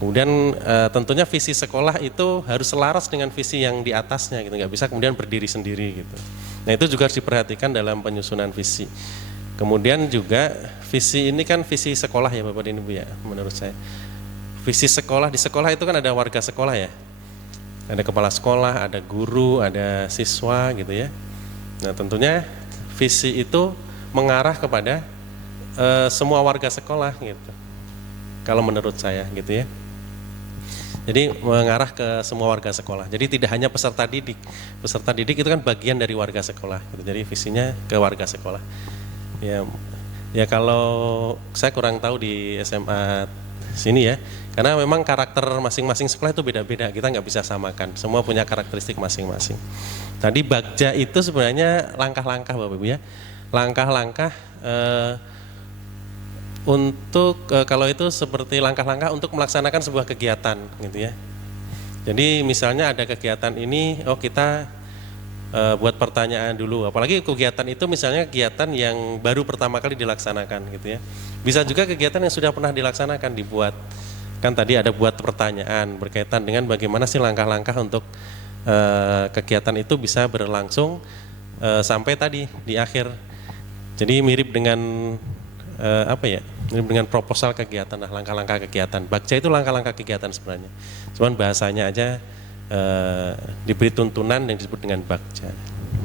Kemudian tentunya visi sekolah itu harus selaras dengan visi yang di atasnya gitu, nggak bisa kemudian berdiri sendiri gitu. Nah itu juga harus diperhatikan dalam penyusunan visi. Kemudian juga visi ini kan visi sekolah ya Bapak dan Ibu ya, menurut saya. Visi sekolah, di sekolah itu kan ada warga sekolah ya. Ada kepala sekolah, ada guru, ada siswa gitu ya. Nah tentunya visi itu mengarah kepada semua warga sekolah gitu. Kalau menurut saya gitu ya. Jadi mengarah ke semua warga sekolah. Jadi tidak hanya peserta didik. Peserta didik itu kan bagian dari warga sekolah gitu. Jadi visinya ke warga sekolah. Ya kalau saya kurang tahu di SMA sini ya. Karena memang karakter masing-masing sekolah itu beda-beda. Kita nggak bisa samakan. Semua punya karakteristik masing-masing. Tadi bagja itu sebenarnya langkah-langkah Bapak Ibu ya. Langkah-langkah untuk kalau itu seperti langkah-langkah untuk melaksanakan sebuah kegiatan gitu ya. Jadi misalnya ada kegiatan ini, kita buat pertanyaan dulu. Apalagi kegiatan itu misalnya kegiatan yang baru pertama kali dilaksanakan gitu ya. Bisa juga kegiatan yang sudah pernah dilaksanakan dibuat. Kan tadi ada buat pertanyaan berkaitan dengan bagaimana sih langkah-langkah untuk kegiatan itu bisa berlangsung sampai tadi di akhir. Jadi mirip dengan mirip dengan proposal kegiatan, langkah-langkah kegiatan. Bagja itu langkah-langkah kegiatan sebenarnya. Cuman bahasanya aja diberi tuntunan yang disebut dengan bagja.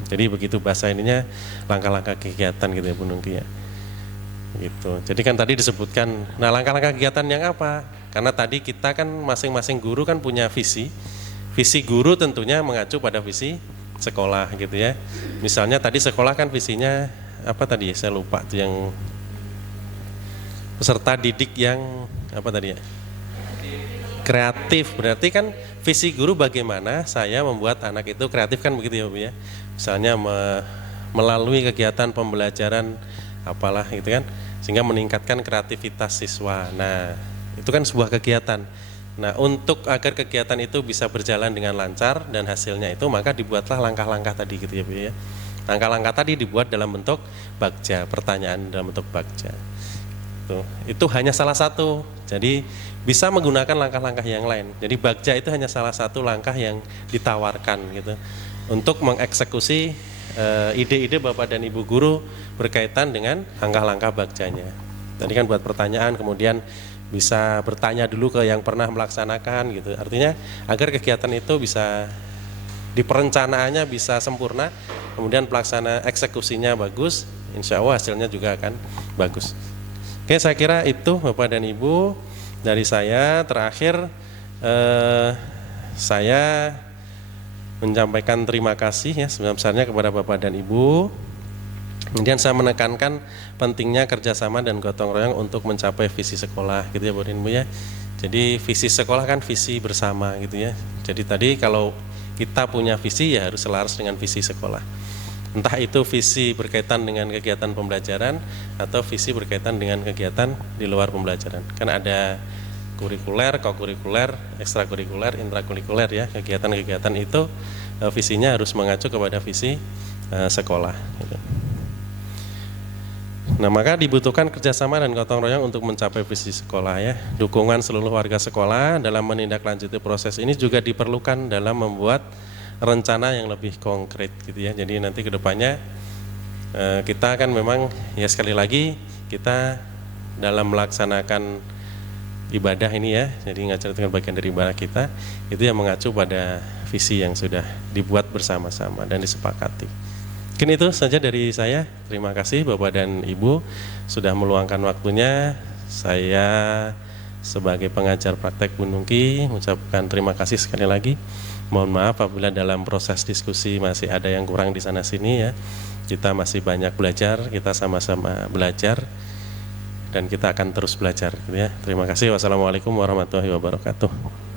Jadi begitu bahasa ininya langkah-langkah kegiatan gitu ya Bu Nungki ya. Gitu. Jadi kan tadi disebutkan, nah langkah-langkah kegiatan yang apa? Karena tadi kita kan masing-masing guru kan punya visi. Visi guru tentunya mengacu pada visi sekolah gitu ya. Misalnya tadi sekolah kan visinya apa tadi ya? Saya lupa tuh yang peserta didik yang apa tadi ya? Kreatif. Berarti kan visi guru bagaimana saya membuat anak itu kreatif kan begitu ya Bu ya. Misalnya melalui kegiatan pembelajaran apalah gitu kan, sehingga meningkatkan kreativitas siswa. Nah, itu kan sebuah kegiatan. Nah, untuk agar kegiatan itu bisa berjalan dengan lancar dan hasilnya itu, maka dibuatlah langkah-langkah tadi gitu ya Bu ya. Langkah-langkah tadi dibuat dalam bentuk bagja, pertanyaan dalam bentuk bagja. Itu hanya salah satu. Jadi bisa menggunakan langkah-langkah yang lain. Jadi bagja itu hanya salah satu langkah yang ditawarkan gitu untuk mengeksekusi ide-ide Bapak dan Ibu guru berkaitan dengan langkah-langkah bagjanya. Tadi kan buat pertanyaan, kemudian bisa bertanya dulu ke yang pernah melaksanakan gitu. Artinya agar kegiatan itu bisa di perencanaannya bisa sempurna, kemudian pelaksana eksekusinya bagus, insya Allah hasilnya juga akan bagus. Oke, saya kira itu Bapak dan Ibu dari saya. Terakhir saya menyampaikan terima kasih ya sebesar-besarnya kepada Bapak dan Ibu. Kemudian saya menekankan pentingnya kerjasama dan gotong royong untuk mencapai visi sekolah gitu ya Bu dan Ibu ya. Jadi visi sekolah kan visi bersama gitu ya. Jadi tadi kalau kita punya visi ya harus selaras dengan visi sekolah. Entah itu visi berkaitan dengan kegiatan pembelajaran atau visi berkaitan dengan kegiatan di luar pembelajaran. Kan ada kurikuler, kokurikuler, ekstrakurikuler, intrakurikuler ya. Kegiatan-kegiatan itu visinya harus mengacu kepada visi sekolah gitu. Nah, maka dibutuhkan kerjasama dan gotong royong untuk mencapai visi sekolah ya. Dukungan seluruh warga sekolah dalam menindaklanjuti proses ini juga diperlukan dalam membuat rencana yang lebih konkret gitu ya. Jadi nanti kedepannya kita kan memang ya sekali lagi kita dalam melaksanakan ibadah ini ya, jadi ngajar dengan bagian dari ibadah kita itu yang mengacu pada visi yang sudah dibuat bersama-sama dan disepakati. Mungkin itu saja dari saya. Terima kasih Bapak dan Ibu sudah meluangkan waktunya. Saya sebagai pengajar praktek Bu Nungki mengucapkan terima kasih sekali lagi. Mohon maaf apabila dalam proses diskusi masih ada yang kurang di sana sini ya. Kita masih banyak belajar, kita sama-sama belajar dan kita akan terus belajar gitu ya. Terima kasih. Wassalamualaikum warahmatullahi wabarakatuh.